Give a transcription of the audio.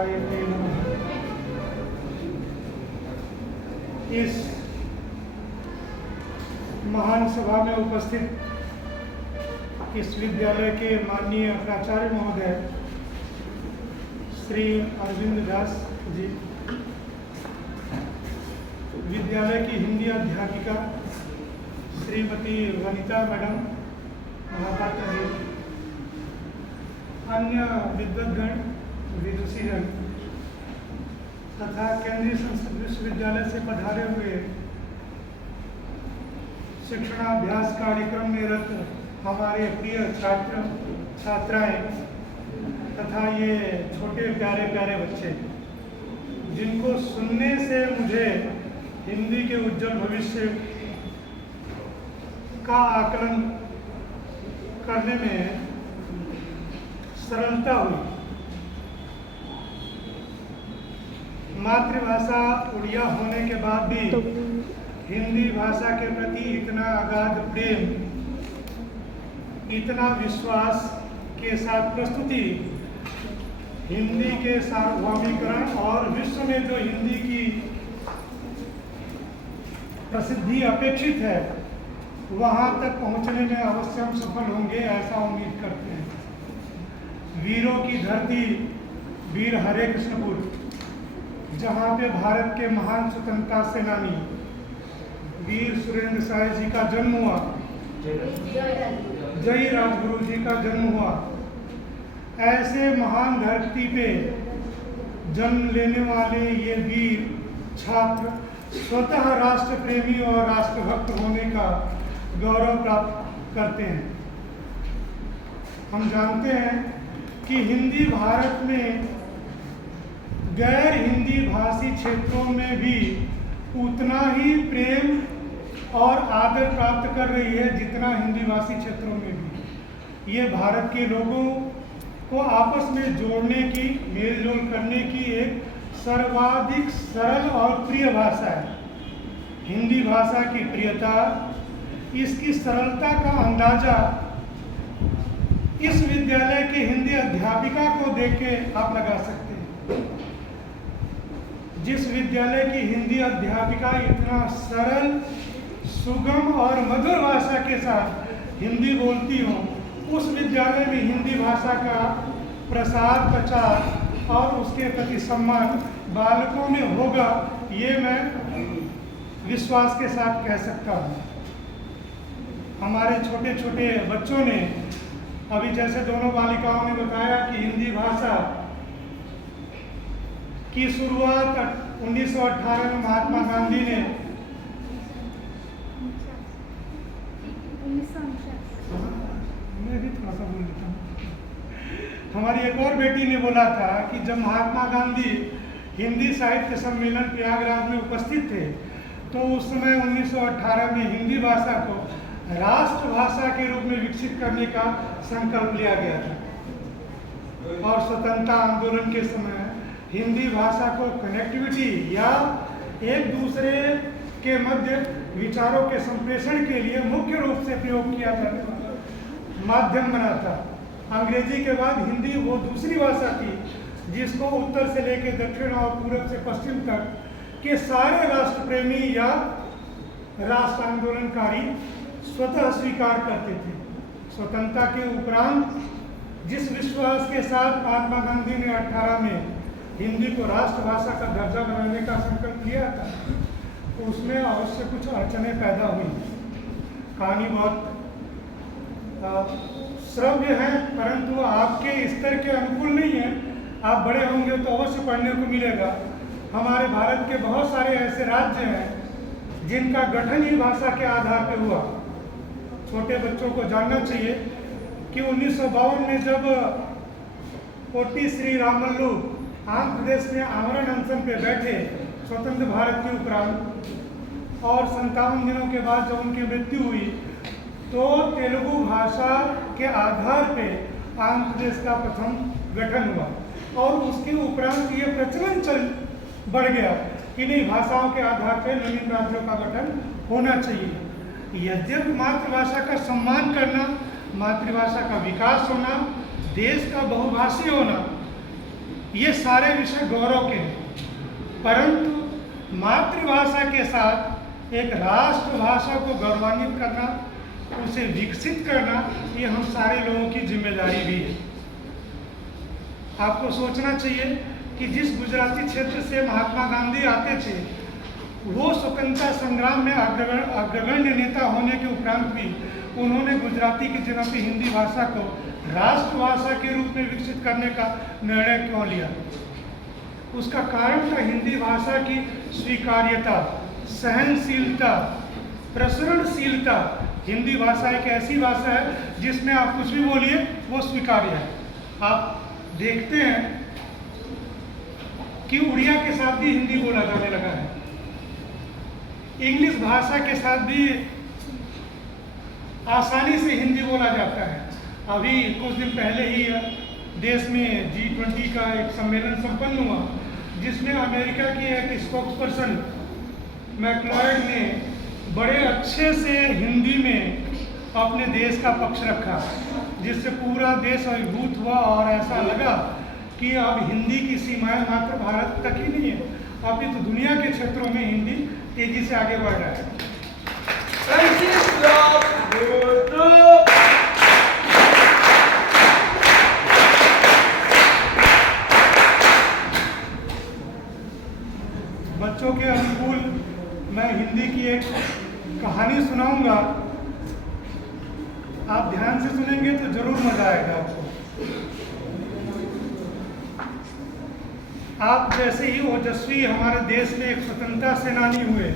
शिवाय ते नमः। इस महान सभा में उपस्थित इस विद्यालय के माननीय प्राचार्य महोदय श्री अरविंद व्यास जी, विद्यालय की हिंदी अध्यापिका श्रीमती वनिता मैडम महापात्र जी, अन्य विद्वद्गण विदुषीगण तथा केंद्रीय संस्कृत विश्वविद्यालय से पधारे हुए शिक्षणाभ्यास कार्यक्रम में रत हमारे प्रिय छात्र छात्राएं तथा ये छोटे प्यारे प्यारे बच्चे, जिनको सुनने से मुझे हिंदी के उज्जवल भविष्य का आकलन करने में सरलता हुई। मातृभाषा उड़िया होने के बाद भी हिंदी भाषा के प्रति इतना अगाध प्रेम, इतना विश्वास के साथ प्रस्तुति, हिंदी के सार्वभौमिकरण और विश्व में जो हिंदी की प्रसिद्धि अपेक्षित है वहां तक पहुंचने में अवश्य हम सफल होंगे, ऐसा उम्मीद करते हैं। वीरों की धरती वीर हरे कृष्णपुर, जहाँ पे भारत के महान स्वतंत्रता सेनानी वीर सुरेंद्र साय जी का जन्म हुआ, जय राजगुरु जी का जन्म हुआ, ऐसे महान धरती पे जन्म लेने वाले ये वीर छात्र स्वतः राष्ट्र प्रेमी और राष्ट्रभक्त होने का गौरव प्राप्त करते हैं। हम जानते हैं कि हिंदी भारत में गैर हिंदी भाषी क्षेत्रों में भी उतना ही प्रेम और आदर प्राप्त कर रही है जितना हिंदी भाषी क्षेत्रों में भी। ये भारत के लोगों को आपस में जोड़ने की, मेल जोल करने की एक सर्वाधिक सरल और प्रिय भाषा है। हिंदी भाषा की प्रियता, इसकी सरलता का अंदाजा इस विद्यालय की हिंदी अध्यापिका को देख के आप लगा सकते हैं। जिस विद्यालय की हिंदी अध्यापिका इतना सरल, सुगम और मधुर भाषा के साथ हिंदी बोलती हो, उस विद्यालय में हिंदी भाषा का प्रसार प्रचार और उसके प्रति सम्मान बालकों में होगा, ये मैं विश्वास के साथ कह सकता हूँ। हमारे छोटे छोटे बच्चों ने, अभी जैसे दोनों बालिकाओं ने बताया कि हिंदी भाषा की शुरुआत 1918 में महात्मा गांधी ने, मैं भी थोड़ा सा बोल देता हूँ। हमारी एक और बेटी ने बोला था कि जब महात्मा गांधी हिंदी साहित्य सम्मेलन प्रयागराज में उपस्थित थे तो उस समय 1918 में हिंदी भाषा को राष्ट्रभाषा के रूप में विकसित करने का संकल्प लिया गया था। और स्वतंत्रता आंदोलन के समय हिंदी भाषा को कनेक्टिविटी या एक दूसरे के मध्य विचारों के संप्रेषण के लिए मुख्य रूप से प्रयोग किया जाने वाला माध्यम बना था। अंग्रेजी के बाद हिंदी वो दूसरी भाषा थी जिसको उत्तर से लेकर दक्षिण और पूर्व से पश्चिम तक के सारे राष्ट्र प्रेमी या राष्ट्र आंदोलनकारी स्वतः स्वीकार करते थे। स्वतंत्रता के उपरांत जिस विश्वास के साथ महात्मा गांधी ने 18 में हिंदी को राष्ट्रभाषा का दर्जा बनाने का संकल्प लिया था, तो उसमें अवश्य कुछ अड़चनें पैदा हुई। कहानी बहुत श्रव्य है, परंतु आपके स्तर के अनुकूल नहीं है। आप बड़े होंगे तो अवश्य पढ़ने को मिलेगा। हमारे भारत के बहुत सारे ऐसे राज्य हैं जिनका गठन ही भाषा के आधार पर हुआ। छोटे बच्चों को जानना चाहिए कि 1952 में जब पोटी श्री रामल्लू आंध्र प्रदेश में आमरण अनशन पे बैठे स्वतंत्र भारत के उपरांत, और 57 दिनों के बाद जब उनकी मृत्यु हुई तो तेलुगु भाषा के आधार पे आंध्र प्रदेश का प्रथम गठन हुआ। और उसके उपरांत ये प्रचलन चल बढ़ गया कि नहीं, भाषाओं के आधार पर नवीन राज्यों का गठन होना चाहिए। यद्यपि मातृभाषा का सम्मान करना, मातृभाषा का विकास होना, देश का बहुभाषी होना ये सारे विषय गौरव के हैं, परंतु मातृभाषा के साथ एक राष्ट्रभाषा को गौरवान्वित करना, उसे विकसित करना, ये हम सारे लोगों की जिम्मेदारी भी है। आपको सोचना चाहिए कि जिस गुजराती क्षेत्र से महात्मा गांधी आते थे, वो स्वतंत्रता संग्राम में अग्रगण्य नेता होने के उपरांत भी उन्होंने गुजराती की जगह पे हिंदी भाषा को राष्ट्रभाषा के रूप में विकसित करने का निर्णय क्यों लिया? उसका कारण था हिंदी भाषा की स्वीकार्यता, सहनशीलता, प्रसरणशीलता। हिंदी भाषा एक ऐसी भाषा है जिसमें आप कुछ भी बोलिए वो स्वीकार्य है। आप देखते हैं कि उड़िया के साथ भी हिंदी बोला जाने लगा है, इंग्लिश भाषा के साथ भी आसानी से हिंदी बोला जाता है। अभी कुछ दिन पहले ही देश में G20 का एक सम्मेलन संपन्न हुआ, जिसमें अमेरिका की एक स्पोक्सपर्सन मैक्लॉयड ने बड़े अच्छे से हिंदी में अपने देश का पक्ष रखा, जिससे पूरा देश अभिभूत हुआ और ऐसा लगा कि अब हिंदी की सीमाएं मात्र भारत तक ही नहीं है, अभी तो दुनिया के क्षेत्रों में हिंदी तेजी से आगे बढ़ रहा है। बच्चों के अनुकूल मैं हिंदी की एक कहानी सुनाऊंगा, आप ध्यान से सुनेंगे तो जरूर मजा आएगा आपको। आप जैसे ही ओजस्वी हमारे देश में एक स्वतंत्रता सेनानी हुए,